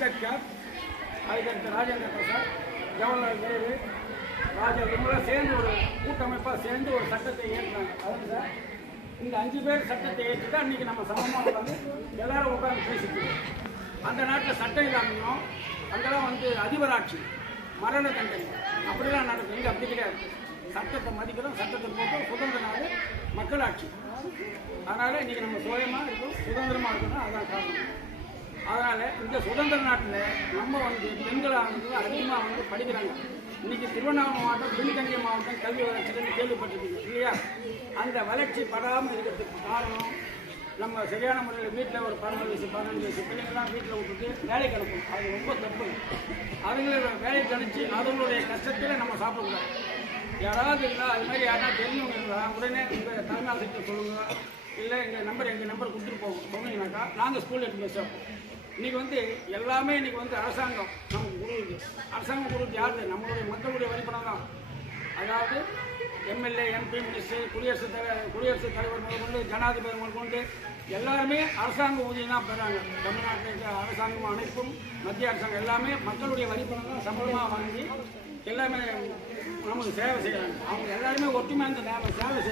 அம்பேத்கர், அதுக்கடுத்து ராஜேந்திர பிரசாத், ஜவஹர்லால் நேரு, ராஜா இவங்களாம் சேர்ந்து ஒரு கூட்டமைப்பாக சேர்ந்து ஒரு சட்டத்தை ஏற்றினாங்க. அதாவது சார் இந்த 5 பேர் சட்டத்தை ஏற்றி தான் இன்றைக்கி நம்ம சமமாக உட்காந்து எல்லாரும் உட்காந்து பேசிட்டு அந்த நாட்டில் சட்டம் இல்லாமையும் அங்கெல்லாம் அதிபராட்சி, மரண தண்டனை அப்படிலாம் நடக்கும். இங்கே அப்படி கிடையாது. சட்டத்தை மதிக்கிறோம், சட்டத்தை போட்டு சுதந்திர நாடு மக்களாட்சி. அதனால் இன்றைக்கி நம்ம சுயமாக இருக்கும், சுதந்திரமாக இருக்கணும். அதுதான் காரணம். அதனால் இந்த சுதந்திர நாட்டில் நம்ம பெண்களாக அதிகமாக படிக்கிறாங்க. இன்றைக்கி திருவண்ணாமலை மாவட்டம், பின்தங்கிய மாவட்டம் கல்வி வளர்ச்சின்னு கேள்விப்பட்டிருக்கீங்க இல்லையா? அந்த வளர்ச்சி படாமல் இருக்கிறதுக்கு காரணம் நம்ம சரியான முறையில் வீட்டில் ஒரு 14 வயசு 15 வயசு பிள்ளைங்கள்லாம் வீட்டில் விட்டுட்டு வேலைக்கு அனுப்பணும். அது ரொம்ப தப்பு. அதுங்களை வேலைக்கு அனுப்பிச்சு அதனுடைய கஷ்டத்தில் நம்ம சாப்பிடக்கூடாது. யாராவது இருந்தால் அது மாதிரி யாராவது தெரிஞ்சவங்க இருந்தால் உடனே உங்கள் தலைமையாசிரியர் சொல்லுங்கள், இல்லை எங்கள் நம்பர் கொடுத்துட்டு போவோம். சொன்னீங்கன்னாக்கா நாங்கள் ஸ்கூலில் எடுத்து போய் சேர்ப்போம். இன்றைக்கி எல்லாமே இன்றைக்கி அரசாங்கம் நமக்கு கொடுக்குது. அரசாங்கம் கொடுக்குது யாரு? நம்மளுடைய மக்களுடைய வரிப்பணம் தான். அதாவது எம்எல்ஏ, எம்பி, மினிஸ்டர், குடியரசுத் தலைவர் முதற்கொண்டு ஜனாதிபதி முதற்கொண்டு எல்லாருமே அரசாங்க ஊதியம் தான் பெறாங்க. தமிழ்நாட்டில் அரசாங்கம் அனைத்தும் மத்திய அரசாங்கம் எல்லாமே மக்களுடைய வரிப்பணம் தான் சம்பளமாக வாங்கி எல்லாமே நமக்கு சேவை செய்கிறாங்க. அவங்க எல்லாருமே ஒற்றுமையாக இந்த சேவை செய்ய